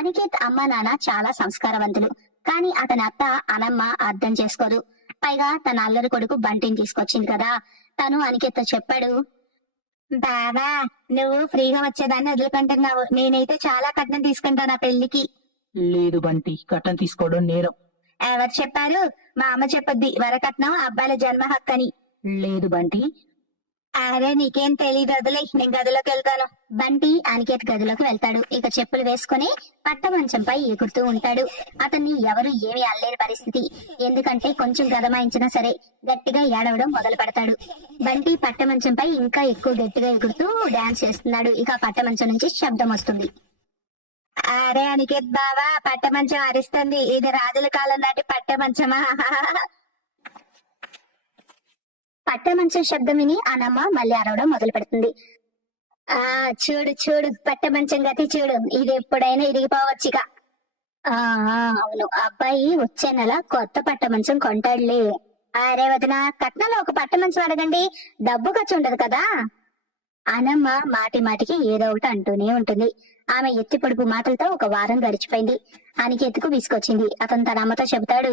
అనికేత్ అమ్మ నాన్న చాలా సంస్కారవంతులు. కానీ అతని అత్త అనమ్మ అర్థం చేసుకోదు. పైగా తన అల్లరి కొడుకు బంటిని తీసుకొచ్చింది కదా. తను అనికేత్తో చెప్పాడు బాబా నువ్వు ఫ్రీగా వచ్చేదాన్ని వదులుకుంటున్నావు. నేనైతే చాలా కట్నం తీసుకుంటాను ఆ పెళ్ళికి లేదు బంటి కట్టం తీసుకోవడం నేరం. ఎవరు చెప్పారు? మా అమ్మ చెప్పొద్ది. వరకట్నం అబ్బాయిల జన్మ హక్కు అని లేదు బంటి అరే నీకేం తెలియదు వదిలే. నేను గదిలోకి వెళ్తాను. బంటి అనికేత్ గదిలోకి వెళ్తాడు. ఇక చెప్పులు వేసుకుని పట్ట మంచంపై ఎగురుతూ ఉంటాడు. అతన్ని ఎవరు ఏమీ అల్లేని పరిస్థితి. ఎందుకంటే కొంచెం గదమాయించినా సరే గట్టిగా ఏడవడం మొదలు పెడతాడు. బంటి పట్ట మంచంపై ఇంకా ఎక్కువ గట్టిగా ఎగురుతూ డాన్స్ చేస్తున్నాడు. ఇక పట్ట మంచం నుంచి శబ్దం వస్తుంది. అరే అనికేత్ బావా పట్ట మంచం అరిస్తుంది. ఇది రాజుల కాలం నాటి పట్ట మంచమా పట్ట మంచం శబ్దం విని అనమ్మ మళ్ళీ అరవడం మొదలు పెడుతుంది ఆ చూడు చూడు పట్ట మంచం గతి చూడు. ఇది ఎప్పుడైనా ఇరిగిపోవచ్చుక ఆ ఆ, అవును. అబ్బాయి వచ్చే నెల కొత్త పట్ట మంచం కొంటాడులే. అరే వదిన కట్నంలో ఒక పట్ట మంచం అడగండి. డబ్బు ఖర్చు ఉండదు కదా. అనమ్మ మాటి మాటికి ఏదో ఒకటి అంటూనే ఉంటుంది. ఆమె ఎత్తి పొడుపు మాటలతో ఒక వారం గడిచిపోయింది. అనికెత్తుకు విసుకొచ్చింది అతను తన అమ్మతో చెబుతాడు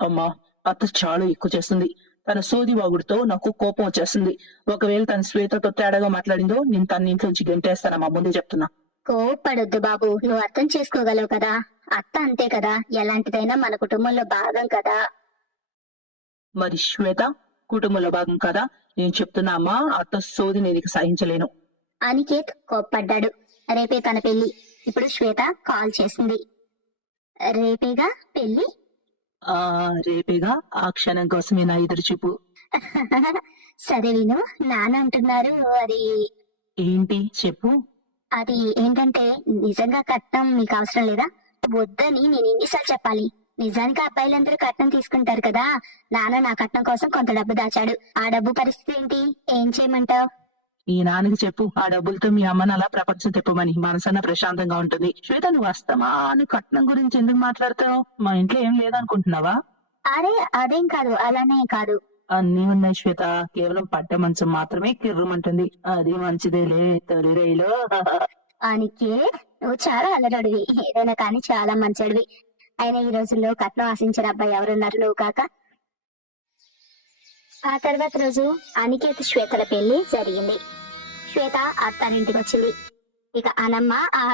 అమ్మా అత్త చాలా ఎక్కువ చేస్తుంది. తన సోది వాగుడుతో నాకు కోపం వచ్చేస్తుంది ఒకవేళ తన శ్వేతతో తేడాగా మాట్లాడిందో నేను తన ఇంట్లోంచి గంటేస్తానమ్మా ముందే చెప్తున్నా. కోపడొద్దు బాబు. నువ్వు అర్థం చేసుకోగలవు కదా. అత్త అంతే కదా. ఎలాంటిదైనా మన కుటుంబంలో భాగం కదా. మరి శ్వేత కుటుంబంలో భాగం కదా? నేను చెప్తున్నా అమ్మా. అత్త సోది నేను సహించలేను. అనికేత్ కోప్పడ్డాడు. రేపే తన పెళ్ళి ఇప్పుడు శ్వేత కాల్ చేసింది. రేపేగా పెళ్ళి ఆ రేపేగా ఆ క్షణం కోసమే నా ఎదురు చూపు సరే విను నాన్న అంటున్నారు అది ఏంటి? చెప్పు. అది ఏంటంటే నిజంగా కట్నం మీకు అవసరం లేదా? వద్దని నేను ఎన్నిసార్లు చెప్పాలి. నిజానికి అబ్బాయిలందరూ కట్నం తీసుకుంటారు కదా. నాన్న నా కట్నం కోసం కొంత డబ్బు దాచాడు. ఆ డబ్బు పరిస్థితి ఏంటి? ఏం చేయమంటావు? ఈ నాన్నకి చెప్పు ఆ డబ్బులతో మీ అమ్మని అలా ప్రపంచం తిప్పమని మనసన్న ప్రశాంతంగా ఉంటుంది. శ్వేత నువ్వు వస్తామా అని కట్నం గురించి ఎందుకు మాట్లాడతావు? మా ఇంట్లో ఏం లేదనుకుంటున్నావా? అరే అదేం కాదు అలానే కాదు. అన్నీ ఉన్నాయి శ్వేత. కేవలం పట్ట మంచం మాత్రమే కిర్రమంటుంది. అది మంచిదేలే తొలి రైలో అనికే నువ్వు చాలా అల్లరడివి. ఏదైనా కానీ చాలా మంచిడివి. అయినా ఈ రోజుల్లో కట్నం ఆశించిన అబ్బాయి ఎవరున్నారు నువ్వు కాక? ఆ తర్వాత రోజు అనికేత్ శ్వేతల పెళ్ళి జరిగింది. శ్వేత అత్తారింటికి వచ్చింది ఇక అనమ్మ ఆ